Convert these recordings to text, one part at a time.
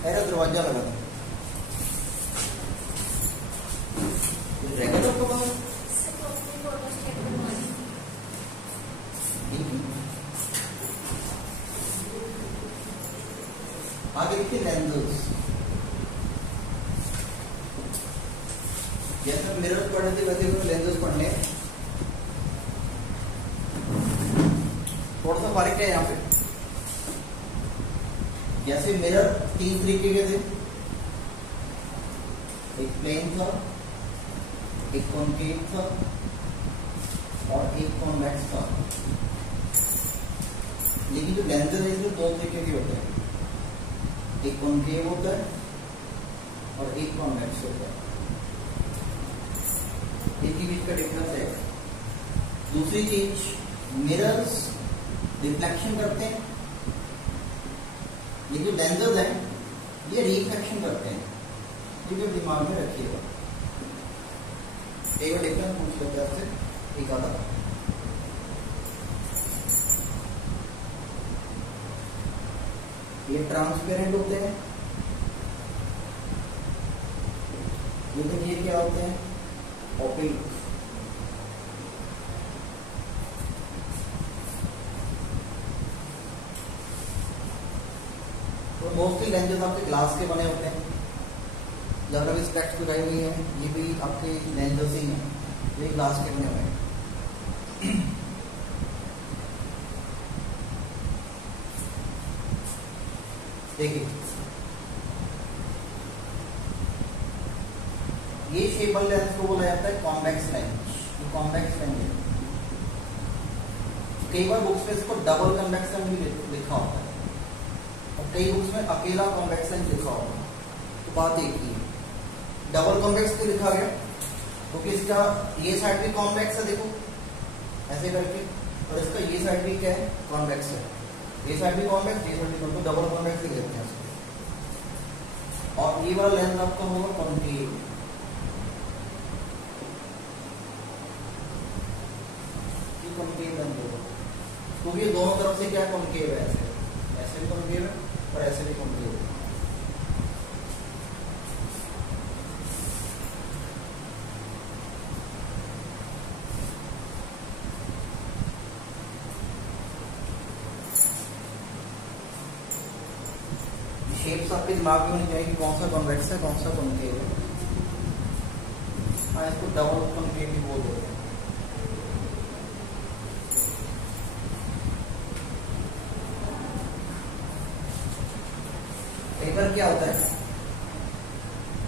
अरे दरवाजा लगा था रैकेट आपको बाहर आगे लिखिए लेंसेज। जैसे मिरर पढ़े थे वैसे लेंसेज पढ़ने थोड़ा सा फर्क है यहाँ पे। जैसे मिरर 3 तरीके के थे, एक प्लेन था, एक कॉन्केव था और एक कॉन्वेक्स था। लेकिन जो लेंसेज है इसमें 2 तरीके के होते हैं, एक कॉन्केव होता है और एक कॉन्वेक्स होता है। एक ही बीच का डिफरेंस है। दूसरी चीज, मिरर्स रिफ्लेक्शन करते हैं, ये जो लेंसेज है ये रिफ्लेक्शन करते हैं। ये भी दिमाग में रखिएगा। एक बार डिफरेंस पूछ लेते हैं आपसे एक आधा। ये ट्रांसपेरेंट होते हैं, लेकिन ये क्या होते हैं, ओपेक। तो मोस्टली लेंसेज आपके ग्लास के बने होते हैं। जब अभी स्पेक्स लगाई हुई है ये भी आपके लेंसेज ही हैं, ये ग्लास के बने हुए हैं। देखिए ये शेप वाले लेंस को बोला जाता है कॉन्वेक्स लेंस। ये कॉन्वेक्स लेंस है। कई बार बुक्स में इसको डबल कन्वेक्शन भी लिखा होता है और कई बुक्स में अकेला कॉन्वेक्शन लिखा होता है। तो बात एक ही है, डबल कॉन्वेक्स क्यों लिखा गया, क्योंकि इसका ये साइड भी कॉन्वेक्स है, देखो ऐसे करके, और इसका ये साइड भी क्या है, कॉन्वेक्स है। ये साइड भी कॉन्वेक्स, ये साइड भी कॉन्वेक्स, डबल कॉन्वेक्स लिख देते हैं इसको। और ये वाला लेंस आपका होगा कॉन्केव। ये कॉन्केव लेंस होगा क्योंकि ये दोनों तरफ से क्या कॉन्केव है, ऐसे ऐसे भी कॉन्केव है और ऐसे भी कॉन्केव है। शेप्स आपके दिमाग में होनी चाहिए कि कौन सा कॉन्वेक्स है, कौन सा कॉन्केव है। हाँ, इसको डबल कॉन्केव भी बोल देते हैं। एक बार क्या होता है,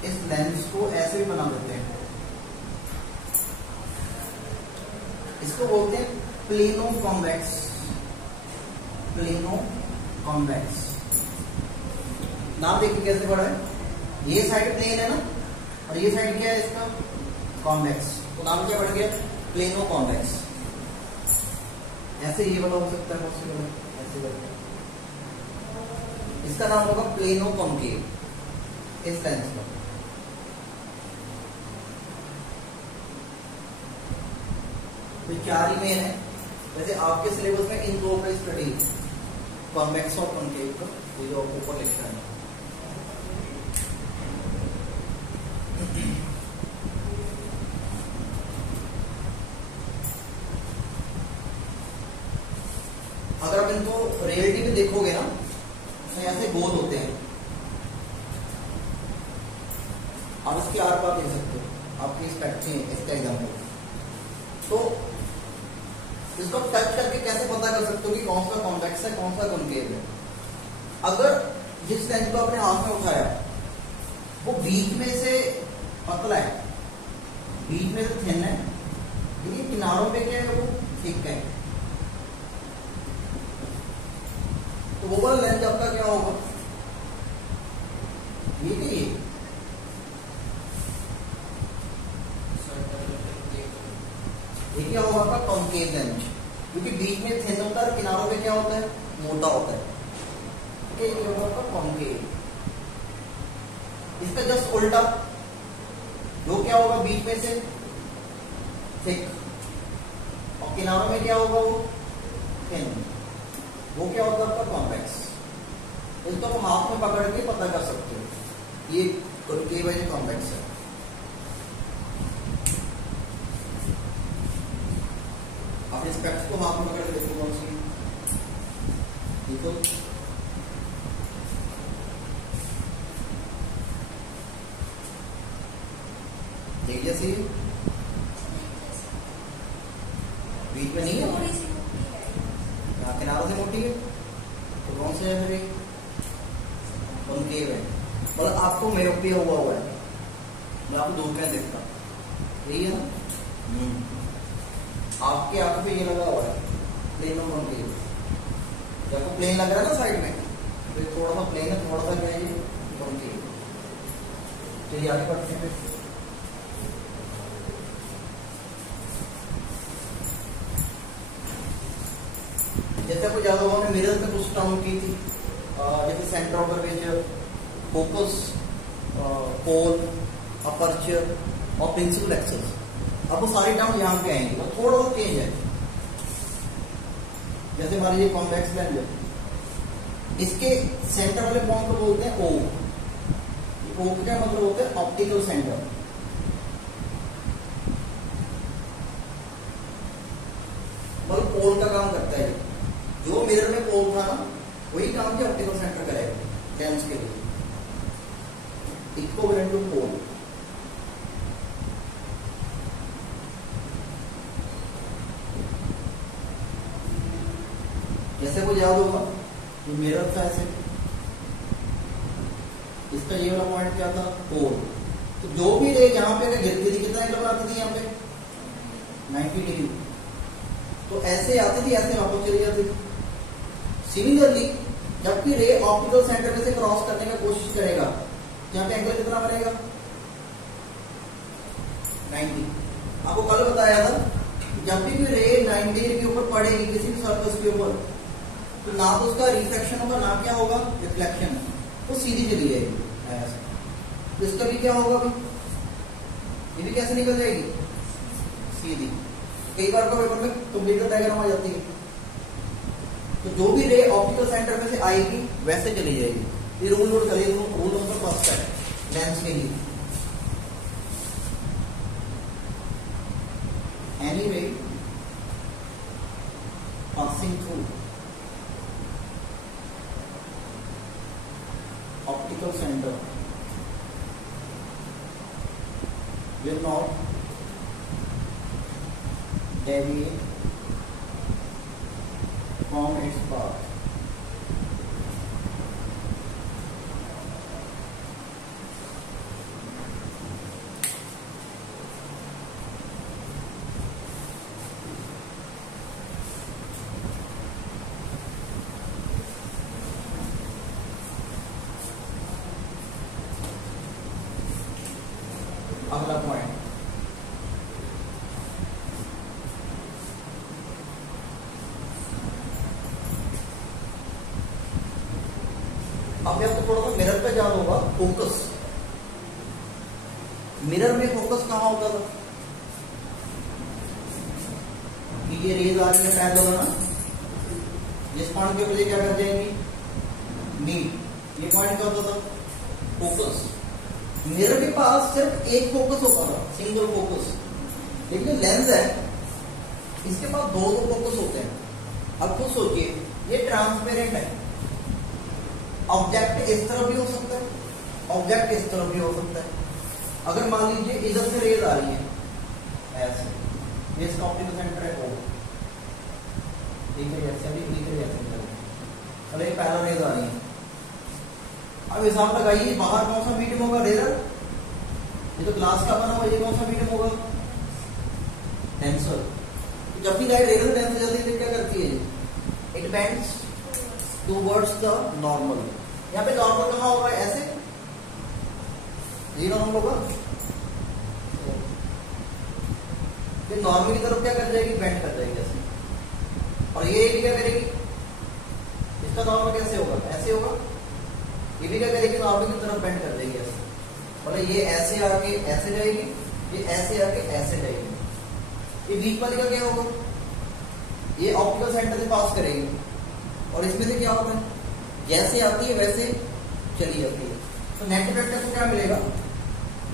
इस लेंस को ऐसे भी बना देते हैं, इसको बोलते हैं प्लेनो कॉन्वेक्स। प्लेनो कॉन्वेक्स नाम देखिए कैसे पड़ा है, ये साइड प्लेन है ना और ये साइड क्या है इसका, कॉन्वेक्स। तो नाम क्या पड़ गया, प्लेनो कॉन्वेक्स। ऐसे ये वाला हो सकता है पॉसिबल है, ऐसे करके इसका नाम होगा प्लेनो कॉन्केव इस लेंस का। तो 4 ही मेन है। वैसे आपके सिलेबस में इन 2 का स्टडी, कॉन्वेक्स और कॉन्केव का, ये जो ऊपर लिखा है। अगर आप इनको रियलिटी में देखोगे ना तो ऐसे गोल होते हैं, आप इसके आर पार देख सकते हो, आपकी स्पेक्ट्रम इसका एग्जाम्पल। तो इसको टच करके कैसे पता कर सकते हो कि कौन सा कॉन्वेक्स है, कौन सा कॉन्केव है। अगर जिस लेंस को आपने हाथ में उठाया वो बीच में से पतला है, बीच में से थिन है, लेकिन किनारों पे क्या है, वो थिक है, तो वो वाला लेंस आपका क्या होगा, ये क्या होगा आपका कॉन्केव लेंस, क्योंकि बीच में थिन होता है, किनारों पे क्या होता है, मोटा होता है। ठीक है, ये होगा आपका कॉन्केव। इसका जस्ट उल्टा, जो क्या होगा बीच में से थिक और किनारों में क्या होगा वो थिन, वो क्या होता है आपका कॉन्वेक्स। इसको आप हाथ में पकड़ के पता कर सकते हो ये कॉन्केव है, कॉन्वेक्स है। आप इस स्पेक्ट्स को हाथ में पकड़ के देखो कौन सी, देखो एक जैसी बीच में नहीं है, किनारों से मोटी है, तो कौन से है फिर? कॉन्केव है। मतलब आपको मेयोपिया हुआ है, मैं आपको दूर कहीं देखता, यही है ना? आपके आंखों पे ये लगा हुआ है प्लेन और कॉन्केव। जब आपको प्लेन लग रहा है ना साइड में, तो थोड़ा सा प्लेन है, थोड़ा सा क्या है ये कॉन्केव। चलिए आगे बढ़ते हैं। जैसे आपको याद होगा हमने मिरर में कुछ टर्म की थी, जैसे centre of curvature, focus, pole, aperture और प्रिंसिपल एक्सेस। अब वो सारी टर्म यहाँ पे आएंगे, और थोड़ा सा चेंज है। जैसे मान लीजिए कॉन्वेक्स लेंस है, इसके सेंटर वाले पॉइंट को बोलते हैं ओ। ओ का मतलब होता है ऑप्टिकल सेंटर। मतलब पोल का काम करता है, जो मिरर में पोल था ना वही काम के ऑप्टिकल सेंटर करेगा लेंस के लिए, इक्विवेलेंट टू पोल। जैसे को याद होगा ये मिरर था ऐसे, इसका ये वाला पॉइंट क्या था? पोल। तो जो भी रे यहाँ पे अगर गिरती थी कितना एंगल बनाती थी? यहाँ पे 90 डिग्री। तो ऐसे आती थी, ऐसे वापस चली जाती थी। सिमिलरली जब भी रे ऑप्टिकल सेंटर में से क्रॉस करने का कोशिश करेगा, यहाँ पे एंगल कितना बनेगा? 90। आपको कल बताया था जब भी रे 90 डिग्री के ऊपर पड़ेगी किसी भी सरफेस के ऊपर, तो ना तो उसका रिफ्लेक्शन होगा ना क्या होगा रिफ्लेक्शन, वो सीधी चली जाएगी ऐसे। तो इसका भी क्या होगा? ये भी कैसे निकल जाएगी? सीधी। कई बार तो पेपर में कंप्लीट डायग्राम आ जाती है, तो जो भी रे ऑप्टिकल सेंटर में से आएगी वैसे चली जाएगी। ये रूल नोट करिए, रूल नंबर फर्स्ट है लेंस के लिए। एनी रे passing through optical centre will not deviate from its path. अगला पॉइंट, अब आपको थोड़ा सा मिरर पे याद होगा फोकस। मिरर में फोकस कहाँ होता था? ये रेज आ रही है शायद होगा ना, जिस पॉइंट के ऊपर क्या कर जाएंगी? नीड। ये पॉइंट क्या होता था? फोकस। मिरर के पास सिर्फ एक फोकस होता था, सिंगल फोकस। लेकिन लेंस है इसके पास दो फोकस होते हैं। अब खुद सोचिए, ये ट्रांसपेरेंट है, ऑब्जेक्ट इस तरफ भी हो सकता है, ऑब्जेक्ट इस तरफ भी हो सकता है। अगर मान लीजिए इधर से रेज आ रही है ऐसे, ये इसका ऑप्टिकल सेंटर है ओ, ठीक है, ऐसे भी ठीक है, ऐसे चलो ये पहला रेज आ रही है। अब हिसाब लगाइए बाहर कौन सा मीडियम होगा? रेजर। ये तो ग्लास का बना हुआ, ये कौन सा मीडियम होगा? डेंसर। जब भी लाइट रेजर डेंसर जल्दी है क्या करती है? It bends towards the normal. यहाँ पे नॉर्मल कहाँ होगा? ऐसे ये नॉर्मल होगा, ये नॉर्मल की तरफ क्या कर जाएगी? बेंड कर जाएगी ऐसे। और ये क्या करेगी? इसका नॉर्मल कैसे होगा? ऐसे होगा। ये भी क्या करेगी? नॉर्मल की तरफ बेंड कर देगी ऐसे। मतलब ये ऐसे आके ऐसे जाएगी, ये ऐसे आके ऐसे जाएगी। ये बीच वाले का क्या होगा? ये ऑप्टिकल सेंटर से पास करेगी। और इसमें से क्या होता है? जैसे आती है वैसे चली जाती है। तो नेट वेक्टर को क्या मिलेगा,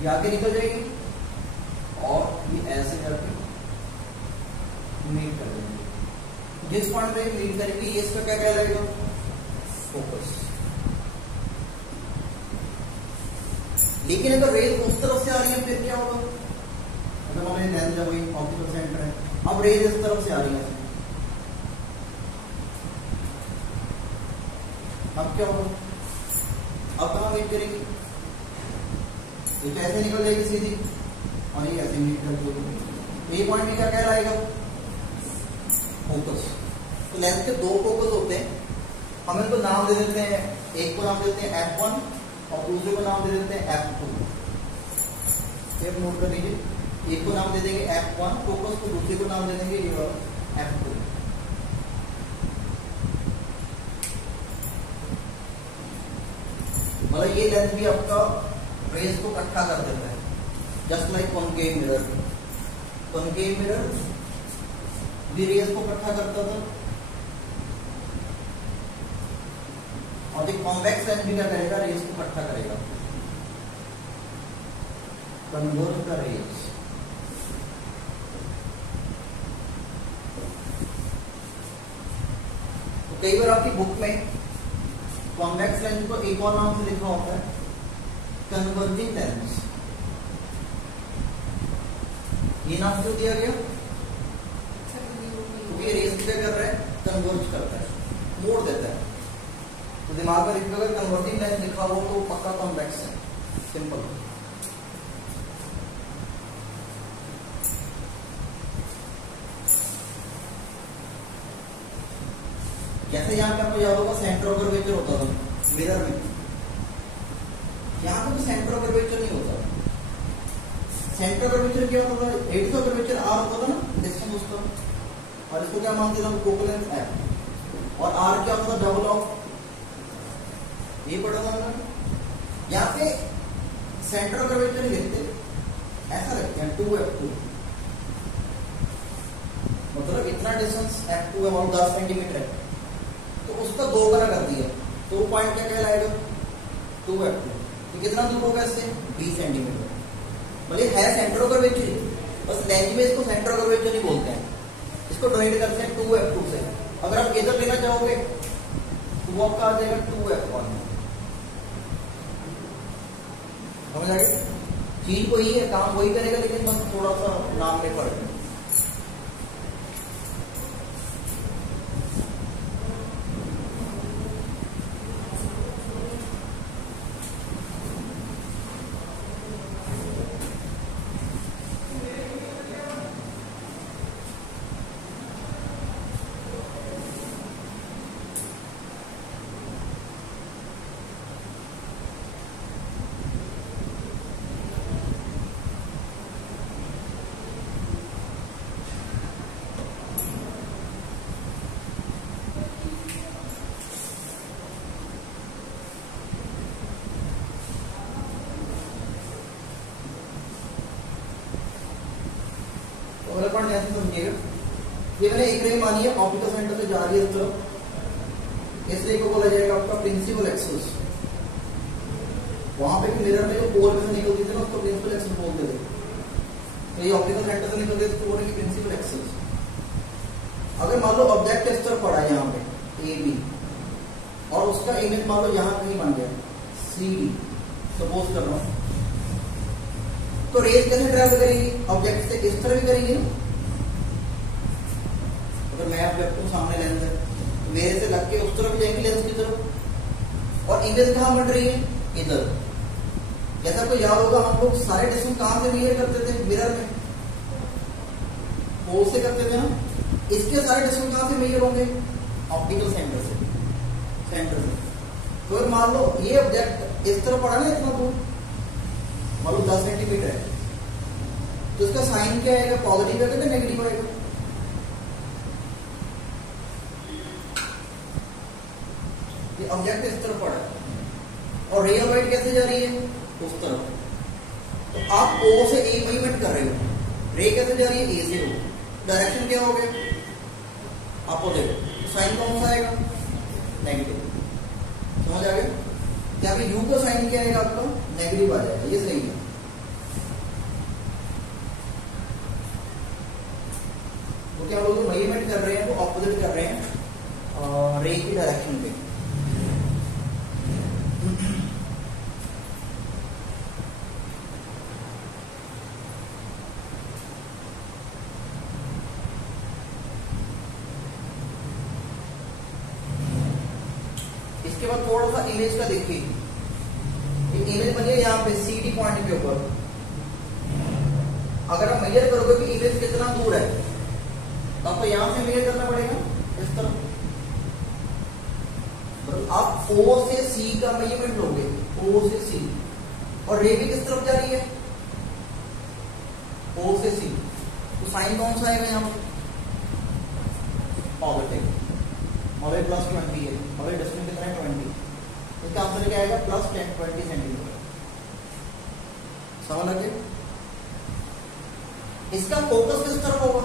ये आगे निकल जाएगी और ये ऐसे करके मीट कर देंगे। जिस पॉइंट पे मीट करेगी ये इसका क्या कहलाएगा, फोकस। लेकिन अगर रेज उस तरफ से आ रही है फिर क्या होगा, अगर हमारे लेंस जब वही ऑप्टिकल सेंटर है, अब रेज इस तरफ से आ रही है, अब क्या होगा, अब कहां मीट करेगी, ये तो ऐसे निकल जाएगी सीधी और ये ऐसे मीट करके, ये पॉइंट भी क्या कहलाएगा, फोकस। तो लेंस के दो फोकस होते हैं, हम इनको नाम दे देते हैं, एक को नाम देते हैं f1 और दूसरे को नाम दे देते हैं f2। एक नोट कर लीजिए, एक को नाम दे देंगे f1 फोकस, तो दूसरे को नाम दे देंगे ये f2। मतलब ये लेंस भी आपका रेज को इकट्ठा कर देता है, just like concave mirror. Concave mirror भी रेज को इकट्ठा करता था, और एक कॉन्वेक्स लेंस भी क्या करेगा, रेज को इकट्ठा करेगा, कन्वर्ज द रेज। तो कई बार आपकी बुक में कॉन्वेक्स लेंस को एक और नाम से लिखा होता है, कन्वर्जिंग लेंस। ये नाम क्यों दिया गया, क्योंकि रेज क्या कर रहा है, कन्वर्ज करता है, मोड़ देता है। तो दिमाग में लिखा, अगर कन्वर्जिंग लेंस लिखा हो तो पक्का कॉन्वेक्स है, सिंपल। जैसे यहाँ पे आपको याद होगा सेंटर ऑफ कर्वेचर होता था मिरर में, यहाँ पे तो सेंटर ऑफ कर्वेचर नहीं होता। सेंटर कर्वेचर क्या होता था, रेडियस ऑफ कर्वेचर आर होता था ना, डिस्टेंस उसका, और इसको क्या मानते थे, फोकल लेंथ एफ, और आर क्या होता था, डबल ऑफ, ये पढ़ा था ना। यहाँ पे सेंटर ऑफ कर्वेचर नहीं लिखते, ऐसा लिखते हैं 2f2, मतलब इतना डिस्टेंस f2 है, और 10 सेंटीमीटर है, तो उसका 2 गुना कर दिया, तो वो पॉइंट क्या कहलाएगा, 2f2। तो कितना दूर होगा इससे, 20 सेंटीमीटर। मतलब है सेंटर ऑफ कर्वेचर, बस लैंग्वेज में इसको सेंटर ऑफ कर्वेचर ही बोलते हैं। इसको डिवाइड करते हैं 2f2 से। अगर आप इधर लेना चाहोगे तो वो आपका आ जाएगा 2f1। समझ आ गया, चीज वही है, काम वही करेगा, लेकिन बस थोड़ा सा नाम में फर्क है। ऐसे समझिएगा, ये मैंने एक रे मानी है, ऑप्टिकल सेंटर से जा रही है इस तरफ, इसलिए को बोला जाएगा आपका प्रिंसिपल एक्सिस। वहां पे मिरर में जो पोल में से निकलती थी ना, उसको प्रिंसिपल एक्सिस बोलते थे। तो ये ऑप्टिकल सेंटर से निकलते थे तो बोलेंगे प्रिंसिपल एक्सिस। अगर मान लो ऑब्जेक्ट इस तरफ पड़ा है यहाँ पे ए बी, और उसका इमेज मान लो यहाँ कहीं बन गया सी डी, सपोज कर रहा हूँ, तो रेज कैसे ट्रैवल करेगी, ऑब्जेक्ट से इस तरह भी करेगी ना। अगर मैं ऑब्जेक्ट को सामने लेंस है, तो मेरे से लग के उस तरफ जाएंगी लेंस की तरफ, और इमेज कहाँ बन रही है, इधर। जैसा कोई याद होगा, हम लोग सारे डिस्टेंस कहाँ से मेजर करते थे, मिरर में पोल से करते थे ना। इसके सारे डिस्टेंस कहाँ से मेजर होंगे, ऑप्टिकल सेंटर से, सेंटर से। तो मान लो ये ऑब्जेक्ट इस तरफ पड़ा ना, इतना दूर, मान लो 10 सेंटीमीटर है, तो इसका साइन क्या आएगा, पॉजिटिव आएगा कि नेगेटिव आएगा। ये ऑब्जेक्ट इस तरफ पड़ा है और रे ऑफ लाइट कैसे जा रही है, उस तरफ। तो आप ओ से ए मूवमेंट कर रहे हो, रे कैसे जा रही है, ए से ओ, डायरेक्शन क्या हो गया, अपोजिट। तो साइन कौन सा आएगा, नेगेटिव। समझ आ गया? क्या पे u का साइन क्या आएगा आपका? नेगेटिव आ जाएगा, ये सही है। तो क्या लोग मेजरमेंट कर रहे हैं वो ऑपोजिट कर रहे हैं रे की डायरेक्शन पे। इसके बाद थोड़ा सा इमेज का देखिए, एक इमेज बनी है यहाँ पे CD पॉइंट के ऊपर। अगर आप मेजर करोगे कि इमेज कितना दूर है तो आपको यहाँ से मेजर करना पड़ेगा इस तरफ। मतलब आप O से C का मेजरमेंट लोगे, O से C, और रे भी किस तरफ जा रही है? O से C। तो साइन कौन सा आएगा यहाँ पर? पॉजिटिव। और ये प्लस 20 है, और ये डिस्टेंस कितना है 20। इसका आंसर क्या आएगा? Plus 20 centimetre. समझ लगे? इसका फोकस किस तरफ होगा?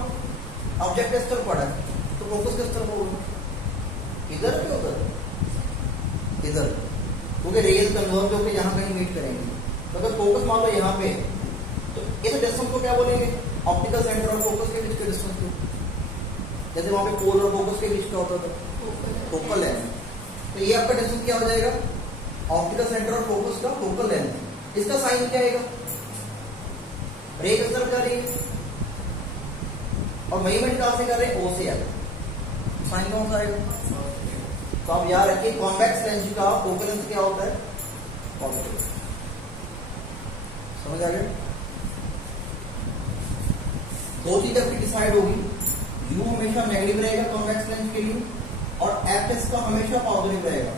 ऑब्जेक्ट इस तरफ पड़ा है तो फोकस किस तरफ होगा? इधर के उधर? इधर, क्योंकि रेज कन्वर्ज होकर यहाँ कहीं मीट करेंगे। तो अगर फोकस मान लो यहाँ पे तो इस डिस्टेंस को क्या बोलेंगे? ऑप्टिकल सेंटर और फोकस के बीच के डिस्टेंस को। जैसे वहां पे पोल और फोकस के बीच का होता था फोकल लेंथ, तो ये आपका डिस्टेंस क्या हो जाएगा? ऑप्टिकल सेंटर और फोकस का फोकल लेंथ। इसका साइन क्या आएगा? रे किस तरफ जा रही है और मेजरमेंट कहां से कर रहे हैं? O से आएगा, साइन कौन सा आएगा? तो आप याद रखिए कॉन्वेक्स लेंस का फोकल लेंथ क्या होता है? पॉजिटिव। समझ आ गया? दो चीज आपकी डिसाइड होगी, U हमेशा नेगेटिव रहेगा कॉन्वेक्स लेंस के लिए और F का हमेशा पॉजिटिव रहेगा।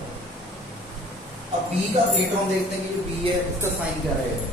अब B का लेटर हम देखते हैं कि जो B है इसका साइन क्या रहेगा।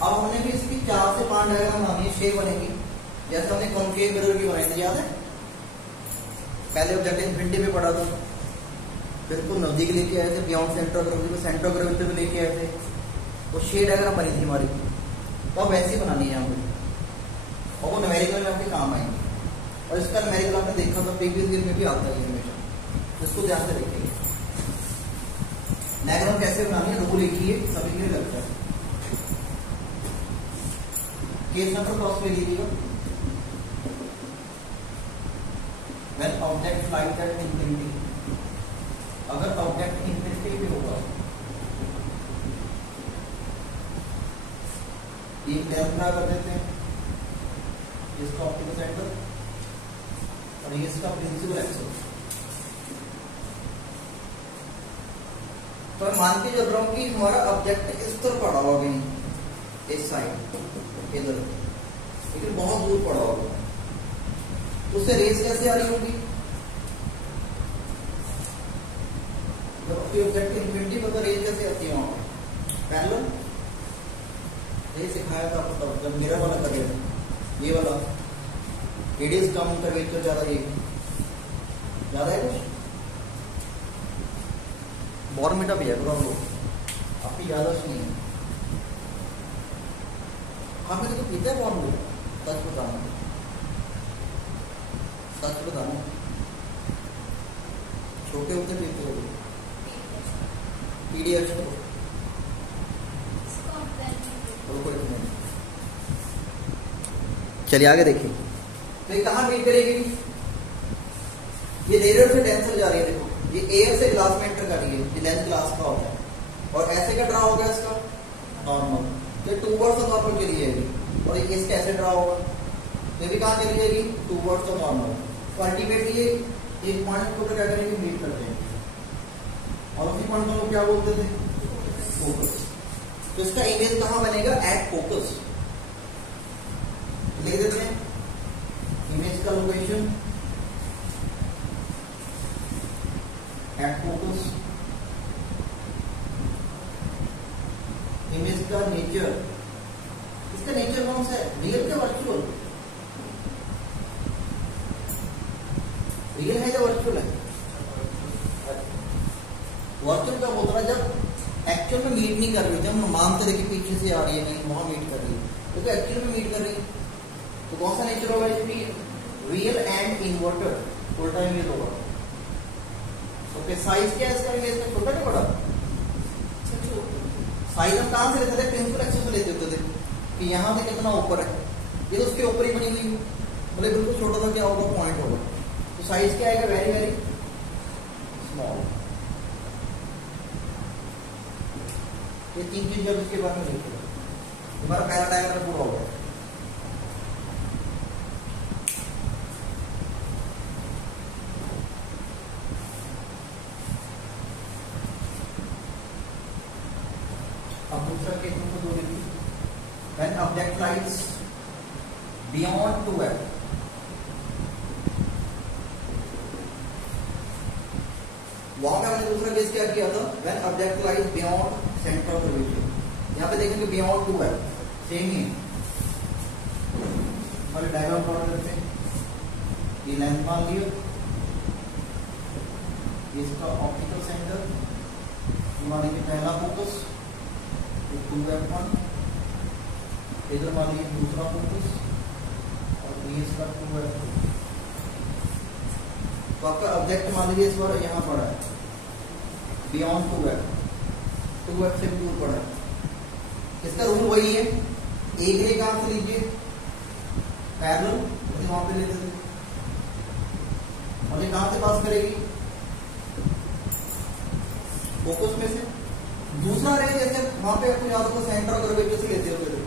अब हमने भी इसकी 4 से 5 डायग्राम बनानी, 6 बनेगी। जैसे हमने कॉन्केव मिरर की बनाई थी, याद है? पहले ऑब्जेक्ट इन्फिनिटी पे पढ़ा था, बिल्कुल नजदीक लेके आए थे, बियॉन्ड सेंटर ऑफ ग्रेविटी पे, सेंटर ऑफ ग्रेविटी पे लेके आए थे, तो 6 डायग्राम बनी थी हमारी। तो अब वैसी बनानी है हमें, और वो न्यूमेरिकल में आपके काम आएंगे। और इसका न्यूमेरिकल आपने देखा था प्रीवियस ईयर में भी आता है हमेशा, इसको ध्यान से देखिए। डायग्राम कैसे बनानी है रूल एक ही है, सभी के लिए लगता है। केस नंबर फर्स्ट ले लीजिएगा। When object flies at infinity, अगर ऑब्जेक्ट इन्फिनिटी पे होगा, ये लेंथ ड्रा कर देते हैं, इसका ऑप्टिकल सेंटर और ये इसका प्रिंसिपल एक्सिस। तो मैं मान के चल रहा हूं कि हमारा ऑब्जेक्ट इस तरफ पड़ा होगा, कहीं इस साइड इधर, लेकिन बहुत दूर पड़ा होगा, उससे रेस कैसे आ रही होगी? जब ऑब्जेक्ट इन्फिनिटी पर रेस कैसे आती है? वहां पैरेलल ये सिखाया था आपको तब जब मिरर वाला कर रहे थे, ये वाला रेडियस कम कर्वेचर ज्यादा, ये ज्यादा है कुछ बॉर्मिटा भी है पूरा, लोग आपकी ज्यादा नहीं है। हमने तो पीता है बॉर्मिटा, सच बताना, सच बताना, छोटे होते पीते हो पीडीएफ को, चलिए आगे देखिए। तो ये कहाँ मीट करेगी? ये रेडियर से डेंसर जा रही है, देखो ये एयर से ग्लास में एंटर कर रही है, ये लेंथ ग्लास का होता है, और ऐसे का ड्रा होगा इसका नॉर्मल, तो टूवर्ड्स नॉर्मल चली जाएगी, और इसका ऐसे ड्रा होगा, ये भी कहाँ चली जाएगी? Towards normal. तो अल्टीमेटली एक पॉइंट को क्या करेंगे? मीट करते हैं, और उसी पॉइंट को लोग क्या बोलते थे? फोकस। तो इसका इमेज कहाँ बनेगा? एट फोकस लिख देते हैं। इमेज का लोकेशन, एट फोकस, इमेज का नेचर, इसका नेचर कौन सा है, रियल या वर्चुअल, रियल है या वर्चुअल है, वर्चुअल का बोल रहा जब एक्चुअल में मीट नहीं कर रही, जब हम मानते रहे कि पीछे से आ रही है नहीं वहां मीट कर रही है, तो एक्चुअल में मीट कर रही है, तो कौन सा नेचर होगा इसकी, रियल एंड इन्वर्टेड, उल्टा इमेज होगा। ओके, साइज क्या है इसका, इमेज का छोटा नहीं बड़ा, साइज हम कहां से लेते थे, प्रिंसिपल एक्सेस से लेते होते थे कि यहां से कितना ऊपर है, ये तो उसके ऊपर ही बनी हुई, बोले बिल्कुल छोटा था क्या होगा, पॉइंट होगा, तो साइज क्या आएगा, वेरी वेरी स्मॉल। ये तीन चीज जब इसके बारे में लिखो, हमारा पहला डायग्राम पूरा हो गया। अब दूसरा केस में तो दो देखिए, when object lies beyond 2f, वहां पे हमने दूसरा केस क्या किया था, when object lies beyond centre of curvature, यहाँ पे देखेंगे बियॉन्ड 2f, सेम ही हमारे डायग्राम प्लॉट करते हैं, ये लेंथ मान लिया, इसका ऑप्टिकल सेंटर मान लीजिए पहला फोकस 2f1, इधर मान लीजिए दूसरा फोकस और ये इसका 2f2, तो आपका ऑब्जेक्ट मान लीजिए इस बार यहाँ पड़ा है बियॉन्ड 2f से दूर पड़ा है, इसका रूल वही है, एक रे कहां से लीजिए, पैरेलल वहां पे लेते थे, और ये कहां से पास करेगी, फोकस में से, दूसरा रे जैसे वहां पे आपको याद होगा सेंटर और कर्वेचर से लेते होते थे,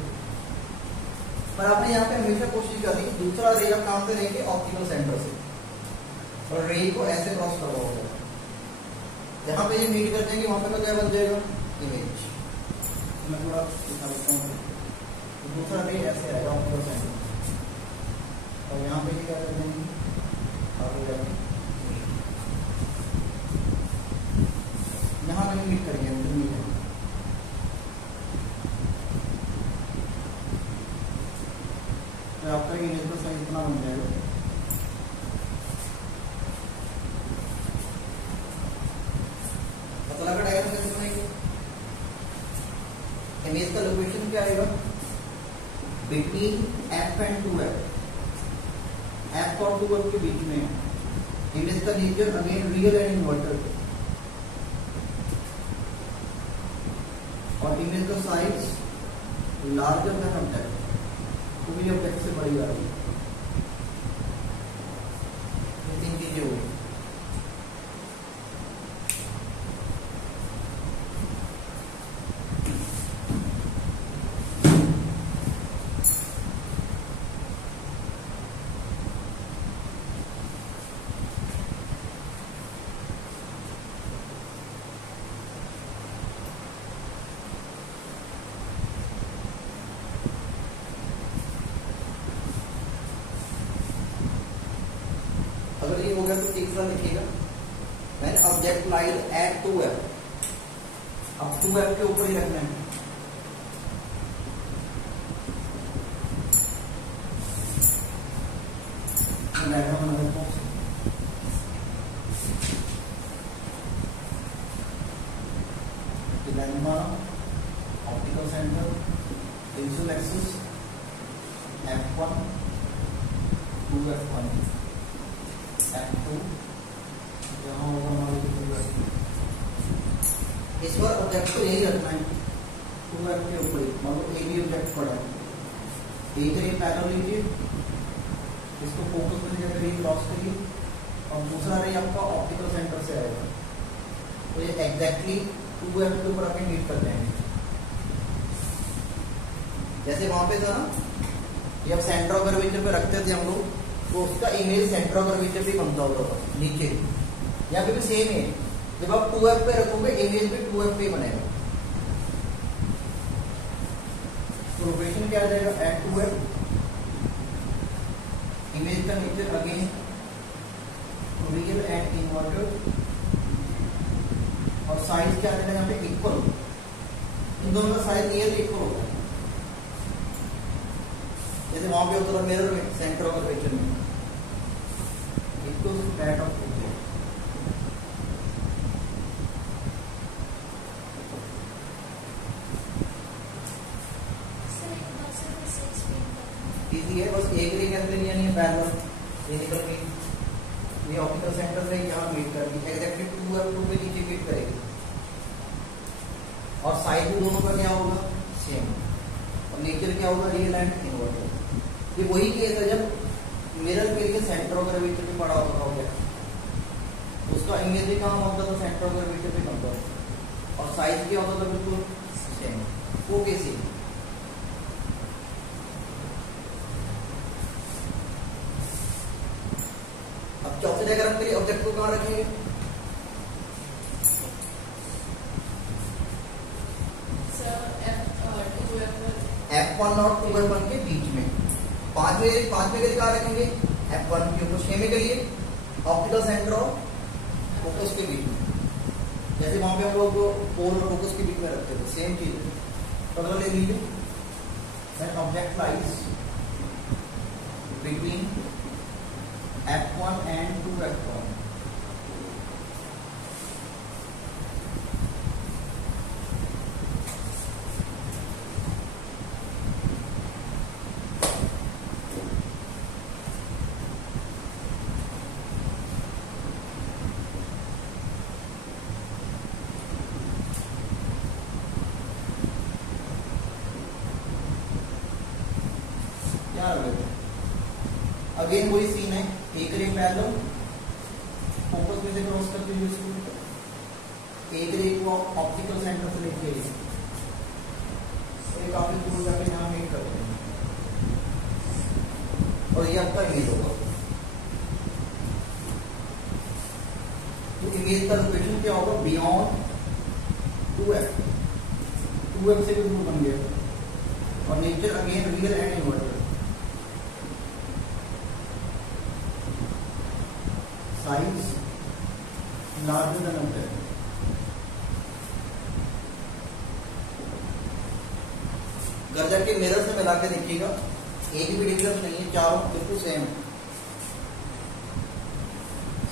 पर आपने यहाँ पे हमेशा कोशिश करी दूसरा रे आप कहां से लेंगे, ऑप्टिकल सेंटर से, और रे को ऐसे क्रॉस करवाओगे, जहां पे ये मीट कर जाएंगे वहां पे क्या बन जाएगा, इमेज। मैं थोड़ा दिखा देता हूँ, दूसरा रे ऐसे आएगा ऑप्टिकल सेंटर, और यहाँ पे क्या कर देंगे, आगे जाके यहाँ पे मीट करेंगे, तो आपका इमेज का साइज इतना बन जाएगा, पता लगा डायग्राम कैसे बनेगी, इमेज का लोकेशन क्या आएगा, between f and 2f, f और 2f के बीच में, इमेज का nature again real and inverted, और इमेज का साइज लार्जर देन ऑब्जेक्ट, तो भी ऑब्जेक्ट से बड़ी आ रही है, ये तीन चीजें हुई। अगर ये हो गया तो तीसरा लिखिएगा, when object lies at 2f, अब 2f के ऊपर ही रखना है, optical centre, principal axis f1 2f1 f2, यहाँ होगा हमारे 2f2, इस बार ऑब्जेक्ट को यही रखना है 2f के ऊपर, मतलब ए भी ऑब्जेक्ट पड़ा है, एक रे पैरेलल लीजिए, इसको फोकस में जाकर रे क्रॉस करिए, और दूसरा रे आपका ऑप्टिकल सेंटर से आएगा, तो ये एग्जैक्टली 2f के ऊपर आके मीट कर जाएंगे, जैसे वहां पे था ना, ये अब सेंटर ऑफ कर्वेचर पे रखते थे हम लोग, तो उसका इमेज सेंटर ऑफ कर्वेचर भी बनता होता था नीचे, यहाँ पे भी सेम है, जब आप 2f पे रखोगे इमेज भी 2f पे बनेगा, तो लोकेशन क्या आ जाएगा, एट 2f, इमेज का nature again real and inverted, और साइज क्या देना यहाँ पे इक्वल, इन दोनों का साइज नियरली इक्वल होता है। जैसे वहां पे होता था मिरर में सेंटर ऑफ कर्वेचर में equal to that of object. Easy है, बस एक रे कैसे लेनी है पैरेलल, ये निकल गई, ये ऑप्टिकल सेंटर से यहाँ मीट करगी, एग्जैक्टली 2f2 पे नीचे मीट करेगी, और साइड भी दोनों का क्या होगा सेम, और नेचर क्या होगा रियल एंड इन्वर्टेड। ये वही केस है जब मिरर के लिए सेंटर ऑफ ग्रेविटी पे पड़ा होता था, उसका इमेज भी कहाँ होता था सेंटर ऑफ ग्रेविटी पे कम, और साइज क्या होता था बिल्कुल सेम, वो कैसे। अब चौथे डायग्राम के लिए ऑब्जेक्ट को कहाँ रखेंगे, F1 और 2F1 के बीच में, पांचवें के कहाँ रखेंगे F1 के ऊपर, छठवें के लिए ऑप्टिकल सेंटर और फोकस के बीच में, जैसे वहां पे हम लोग पोल और फोकस के बीच में रखते थे, सेम चीज है। तो अगर ले लीजिए that object lies between F1 and 2F1, again वही सीन है, एक रे पैरेलल फोकस में से क्रॉस करते हुए इसको एक रे को ऑप्टिकल सेंटर से लेके काफी दूर जाके यहाँ मीट करते हैं, और ये आपका इमेज होगा। तो इमेज का लोकेशन क्या होगा बियॉन्ड 2f से भी दूर बन गया, और nature again real and inverted, size larger than object. घर जाके मिरर से मिला के देखिएगा, एक भी डिफरेंस नहीं है, चारों बिल्कुल सेम है,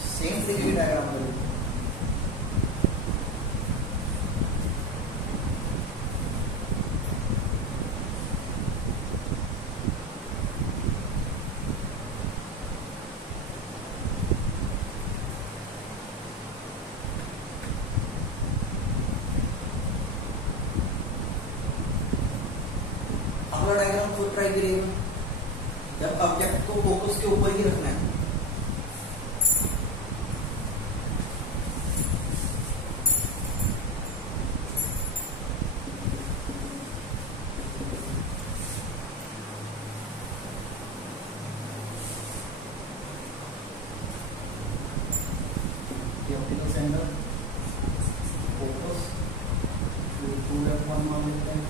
सेम दिखेगी डायग्राम में। डायग्राम खुद ट्राई करिएगा, जब ऑब्जेक्ट को फोकस के ऊपर ही रखना है, ऑप्टिकल सेंटर फोकस 2F1 मान लेते हैं,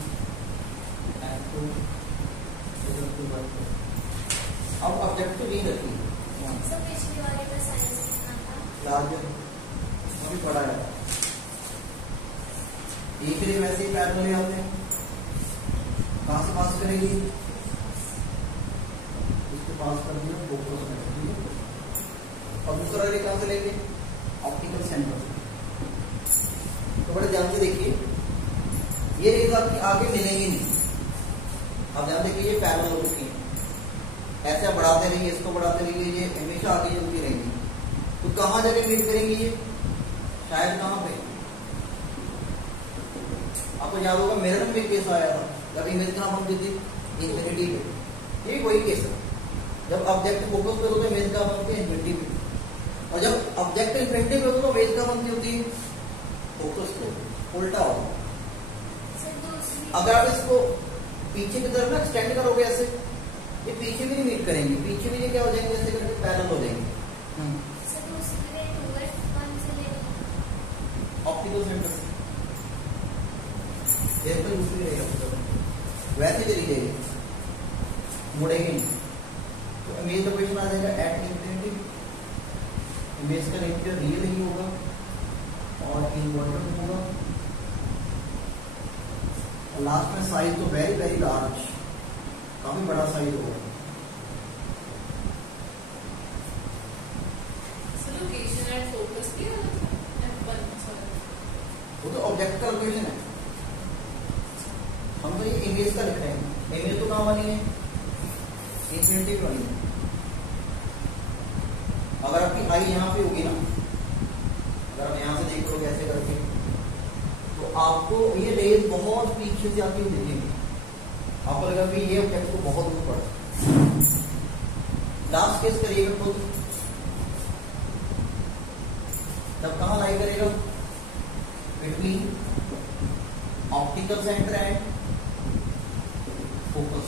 अब ऑब्जेक्ट को नहीं रखी लार्जर अभी पड़ा है, एक रे वैसे ही पैरेलल ले आते हैं, कहां से पास करेगी, इसको पास कर दिया फोकस में, ठीक है। और दूसरा रे कहां से लेंगे ऑप्टिकल सेंटर। तो बड़े ध्यान से देखिए, ये रेज आपकी आगे मिलेंगी नहीं, अब ध्यान देखिए ये पैरेलल हो चुकी है, ऐसे आप बढ़ाते रहिए, इसको बढ़ाते रहिए, ये हमेशा आगे चलती रहेंगी। तो कहां जाके मीट करेंगी ये, शायद कहां पे, आपको याद होगा मिरर में केस आया था, जब इमेज कहां बनती थी इंफिनिटी पे, ये वही केस है, जब ऑब्जेक्ट फोकस पे होता है इमेज कहां बनती है इंफिनिटी पे, और जब ऑब्जेक्ट इंफिनिटी पे होता है तो इमेज कहां बनती होती है फोकस पे, उल्टा होगा। अगर आप इसको पीछे की तरफ ना एक्सटेंड करोगे ऐसे, ये पीछे भी नहीं मीट करेंगे, पीछे भी ये क्या हो जाएंगे, ऐसे करके पैरेलल हो जाएंगे। ऑप्टिकल सेंटर तो दूसरी रहेगा, वैसे चली जाएगी, मुड़ेगी नहीं, तो इमेज लोकेशन आ इमेज का नेचर रियल ही होगा और इन्वर्टेड होगा, और लास्ट में साइज तो वेरी वेरी लार्ज, काफी बड़ा साइज होगा। लोकेशन एंड फोकस की वो तो ऑब्जेक्ट का लोकेशन है, हम तो ये इमेज का लिख रहे हैं। इमेज तो कहाँ वाली है, इंफिनिटी वाली है। अगर आपकी आई यहाँ पे होगी ना, अगर आप यहाँ से देख लो कैसे करके, तो आपको ये रेज बहुत पीछे से आती हुई दिखेंगी, आपको लगा कि ये ऑब्जेक्ट को बहुत दूर पड़ा। लास्ट केस करिएगा खुद, तब कहाँ लाई करेगा, between optical centre and focus.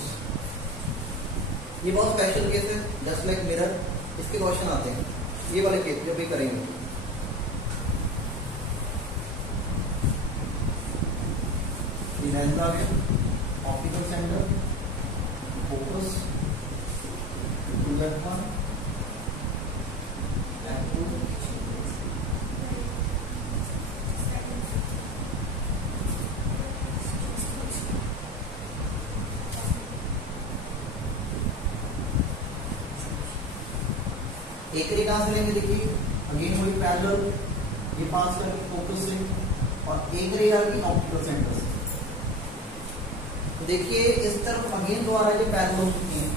ये बहुत स्पेशल केस है, जस्ट लाइक मिरर, इसके क्वेश्चन आते हैं ये वाले केस जो भी करेंगे। लेंस आ गया, ऑप्टिकल सेंटर, फोकस, एक रे कहां से लेंगे, देखिए अगेन वही पैरेलल, ये पास करके फोकस से, और एक रे आ गई ऑप्टिकल सेंटर से। तो देखिए इस तरफ अगेन द्वारा ये पैरेलल हो चुकी है,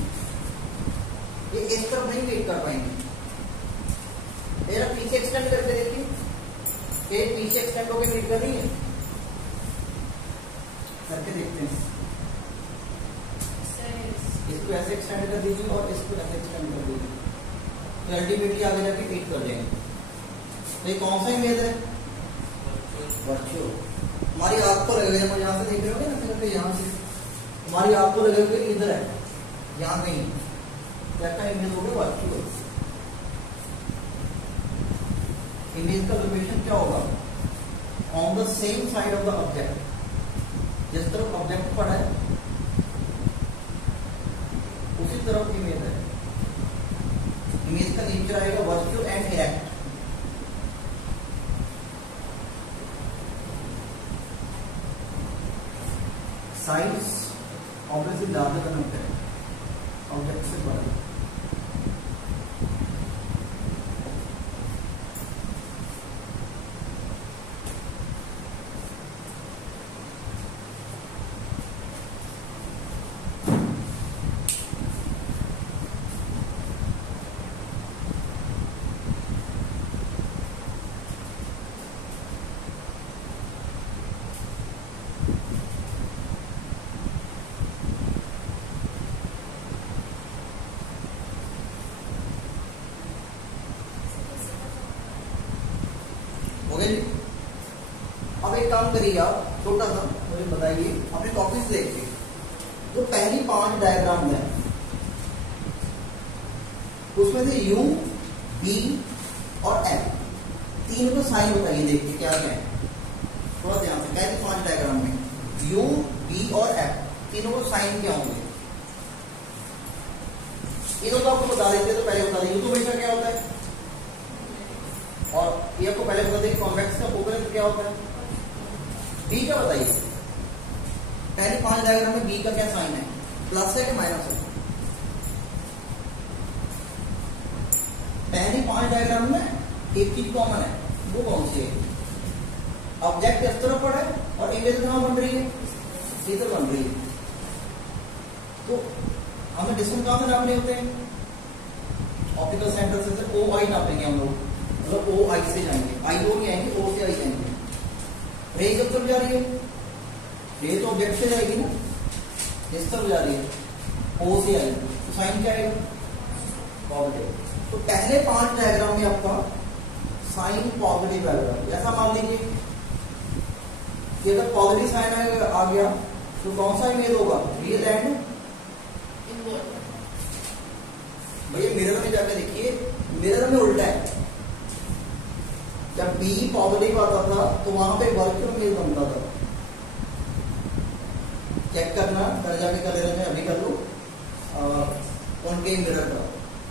ये इस तरफ नहीं मीट कर पाएंगे। पीछे एक्सटेंड करके देखिए, ये पीछे एक्सटेंड होकर मीट कर रही है, करके देखते हैं। इसको ऐसे एक्सटेंड कर दीजिए और इसको ऐसे एक्सटेंड कर दीजिए, तो अल्टीमेटली आगे जाके मीट कर देंगे। तो ये कौन सा इमेज है, वर्चुअल। हमारी आंख को लगेगा, हम यहाँ से देख रहे होंगे ना करके, यहाँ से हमारी आंख को लगेगा इधर है, यहाँ कहीं, क्या इमेज होगा वर्चुअल। इमेज का लोकेशन क्या होगा, on the same side of the object, जिस तरफ ऑब्जेक्ट पड़ा है उसी तरफ इमेज है। इमेज का नेचर आएगा virtual and erect. Size obviously ज्यादा कनेक्ट है ऑब्जेक्ट से बड़ा। अब एक काम करिए आप, छोटा सा मुझे बताइए, अपनी कॉपी से देखिए, जो पहली 5 डायग्राम है उसमें से यू, बी और एफ तीन को साइन बताइए, देखिए क्या क्या है, थोड़ा ध्यान से। पहली 5 डायग्राम में यू, बी और एफ तीनों को साइन क्या होंगे, इनको तो आपको बता देते, तो पहले बता दें। यू तो हमेशा क्या होता है, और ये आपको पहले बता दें कॉन्वेक्स का फोकस क्या होता है। बी क्या बताइए, पहले 5 डायग्राम में बी का क्या साइन है, प्लस है कि माइनस है। पहली 5 डायग्राम में एक चीज कॉमन है, वो कौन सी है, ऑब्जेक्ट इस तरफ पड़ा है और इमेज कहां बन रही है, इधर बन रही है। तो हमें डिस्टेंस कहां से नापने होते हैं, ऑप्टिकल सेंटर से ओ आई नापेंगे हम लोग, मतलब ओ आई से जाएंगे, आई ओ नहीं आएंगे, ओ से आई जाएंगे। रे कब तरफ जा रही है, रे तो ऑब्जेक्ट से जाएगी ना, इस तरफ जा रही है, ओ से आएगी, तो साइन क्या आएगा, पॉजिटिव। तो पहले 5 डायग्राम में आपका साइन पॉजिटिव आएगा। ऐसा मान लीजिए कि अगर पॉजिटिव साइन आ गया तो कौन सा इमेज होगा, रियल एंड इनवर्ट। भैया मिरर में जाकर देखिए, मिरर में उल्टा है, जब बी पॉजिटिव आता था तो वहां पे वर्चुअल इमेज बनता था। चेक करना, कर जाके कर लेना, अभी कर लो उनके मिरर का,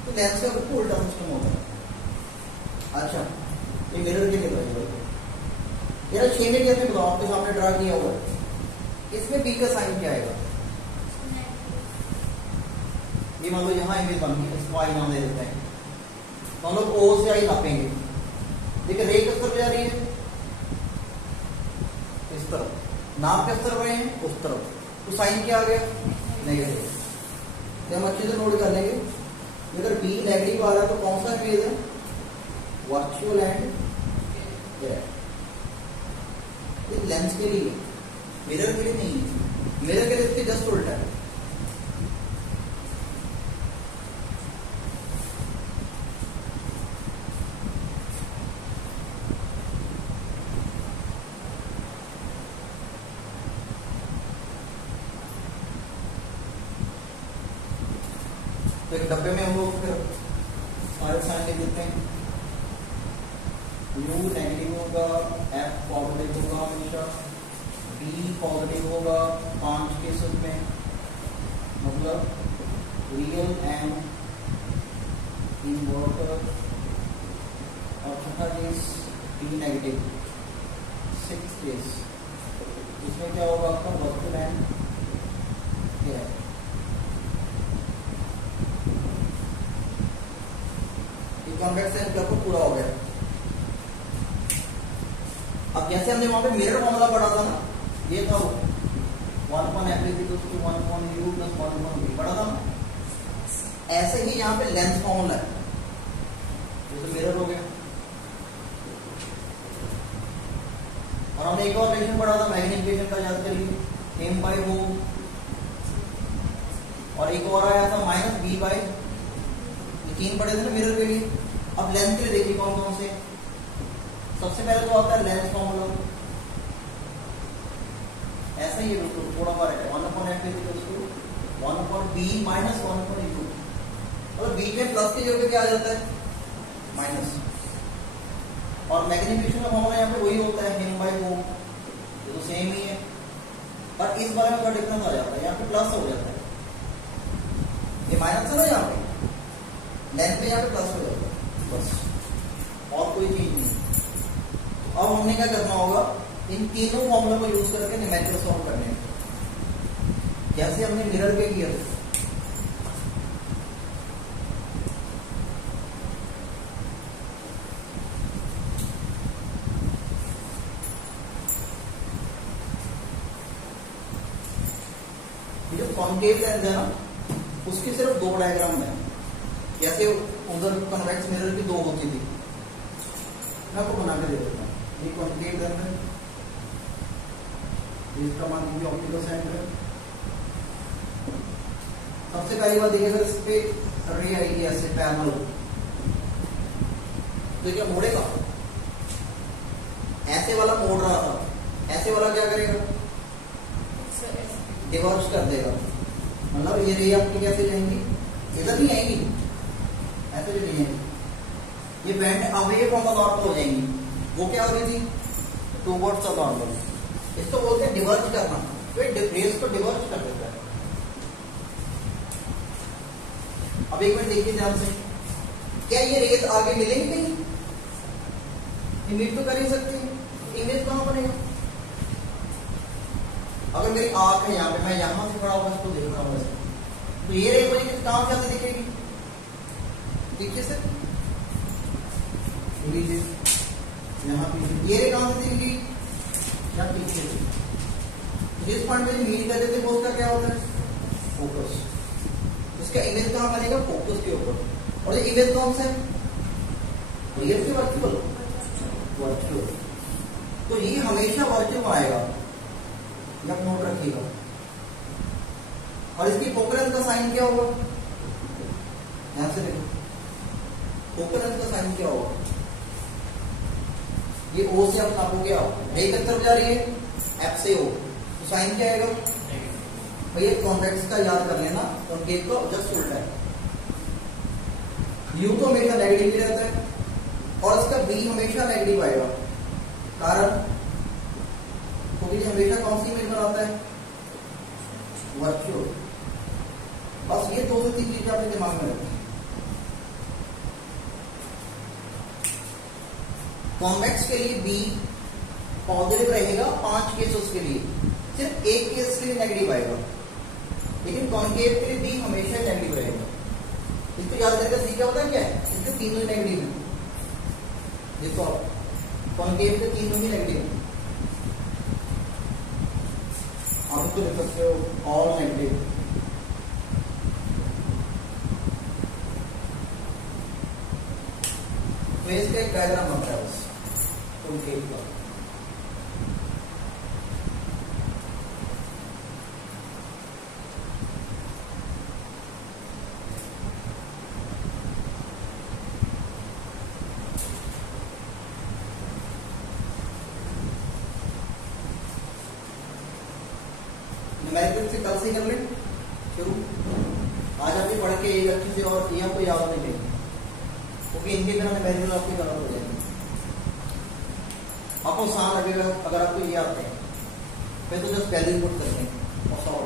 तो लेंस का बिल्कुल उल्टा सिस्टम होता है। अच्छा ये मिरर के लिए बताइए, मेरा 6 में कैसे बताओ, आपके सामने ड्रा किया हुआ है, इसमें बी का साइन क्या आएगा? ये मान लो यहाँ इमेज बन गई, इसको आई नाम दे देते हैं, तो हम लोग ओ से आई नापेंगे। देखिए रे किस तरफ जा रही है? इस तरफ। नाप किस तरफ रहे हैं? उस तरफ। तो साइन क्या आ गया? नेगेटिव। तो हम अच्छे से नोट कर लेंगे, अगर बी नेगेटिव आ रहा है तो कौन सा इमेज है? Virtual and direct. लेंस के लिए, मिरर के लिए नहीं है, मिरर के लिए इसके जस्ट उल्टा है। तो एक डब्बे में हम लोग फिर सारे साइन लिख देते हैं, U नेगेटिव होगा, F पॉजिटिव होगा हमेशा, B पॉजिटिव होगा 5 केसेस में, मतलब रियल एंड इन्वर्टर, और छठा केस B नेगेटिव 6 केस। इसमें क्या होगा आपका? Virtual and direct. Convex and तो पूरा हो गया। अब जैसे हमने वहां पे मिरर फॉर्मूला पढ़ा था ना, ये था वो 1/f = 1/u + 1/v पढ़ा था ना, ऐसे ही यहाँ पे लेंस फॉर्मूला है, ये तो मिरर हो गया। और हमने एक और रिलेशन पढ़ा था मैग्नीफिकेशन का, याद करिए, m/o, और एक और आया था -b/, 3 पढ़े थे ना मिरर के लिए। अब लेंस के लिए देखिए कौन कौन से। सबसे पहले तो आता है लेंस फॉर्मूला, ऐसा ही है बिल्कुल, थोड़ा फर्क है, 1/f = 1/b - 1/u, मतलब बीच में प्लस की जगह क्या आ जाता है? माइनस। और मैग्नीफिकेशन का फॉर्मूला यहाँ पे वही होता है, m/o, ये तो सेम ही है, पर इस बारे में थोड़ा डिफरेंस आ जाता है, यहाँ पे प्लस हो जाता है, ये माइनस है ना, यहाँ पे लेंथ में यहाँ पे प्लस हो जाता है बस, और कोई चीज नहीं। अब हमने क्या करना होगा, इन तीनों फॉर्मूला को यूज करके न्यूमेरिकल सॉल्व करने हैं, जैसे हमने मिरर के किया था। जो कॉन्केव लेंस है ना, उसकी सिर्फ 2 डायग्राम है, जैसे उधर कन्वेक्स मिरर की 2 होती थी, मैं आपको बना के दे देता हूँ। ये कॉन्केव लेंस है, इसका मान लीजिए ऑप्टिकल सेंटर है। सबसे पहली बात देखिए, अगर इस पे रे आएगी ऐसे पैरेलल, तो क्या मोड़ेगा? ऐसे वाला मोड़ रहा था, ऐसे वाला क्या करेगा? डिवर्ज कर देगा, मतलब ये रे आपकी कैसे जाएंगी? इधर नहीं आएंगी, ऐसे भी नहीं आएंगी, ये band away from the north हो जाएंगी। वो क्या हो रही थी? Towards the north. इसको बोलते हैं डिवर्ज करना, तो ये रेस को डिवर्ज कर देता है। अब एक मिनट देखिए ध्यान से, क्या ये रेस आगे मिलेंगे कहीं? इमेज तो कर ही सकते हैं, इमेज कहां बनेगा? अगर मेरी आंख है यहाँ पे, मैं यहां से खड़ा होगा इसको देख रहा हूँ, तो ये रे मुझे कहां कैसे दिखेगी? देखिए सर, यहाँ पे ये रे कहां से दिखेगी? या पीछे से। जिस पॉइंट में मीन कर देते हैं उसका क्या होता है? फोकस। इसका इमेज कहां बनेगा? फोकस के ऊपर। और ये इमेज कौन सा है? रियल के वर्चुअल? वर्चुअल। तो ये हमेशा वर्चुअल आएगा, जब नोट रखिएगा। और इसकी फोकल लेंथ का साइन क्या होगा? ध्यान से देखो, फोकल लेंथ का साइन क्या होगा? ये O से आप नापोगे, आप रे किस तरफ जा रही है? F से O, तो साइन क्या आएगा? भैया कॉन्वेक्स का याद कर लेना, कॉन्केव का जस्ट उल्टा है। U तो हमेशा नेगेटिव ही रहता है, और इसका B हमेशा नेगेटिव आएगा, कारण क्योंकि हमेशा कौन सी इमेज बनाता है? वर्चुअल। बस ये 2 से 3 चीजें अपने दिमाग में रखें। कॉन्वेक्स के लिए बी पॉजिटिव रहेगा 5 केसेस के लिए, सिर्फ एक केस के लिए नेगेटिव आएगा, लेकिन कॉन्केव के लिए बी हमेशा नेगेटिव रहेगा। इसको याद करके सी क्या होता है, क्या है, इसके तीनों ही नेगेटिव है। देखो आप कॉन्केव के तीनों ही नेगेटिव है, आप इसको लिख सकते हो ऑल नेगेटिव। तो इसका एक डायग्राम बनता है बस कॉन्केव का। न्यूमेरिकल से कल से कर ले शुरू। आज आप पढ़ के एक अच्छे से और ये आपको याद नहीं रहेगी, क्योंकि इनके बिना न्यूमेरिकल आपकी गलत हो जाएगी। आपको आसान लगेगा अगर आपको ये आते हैं, फिर तो जस्ट वैल्यू पुट करते हैं और सॉल्व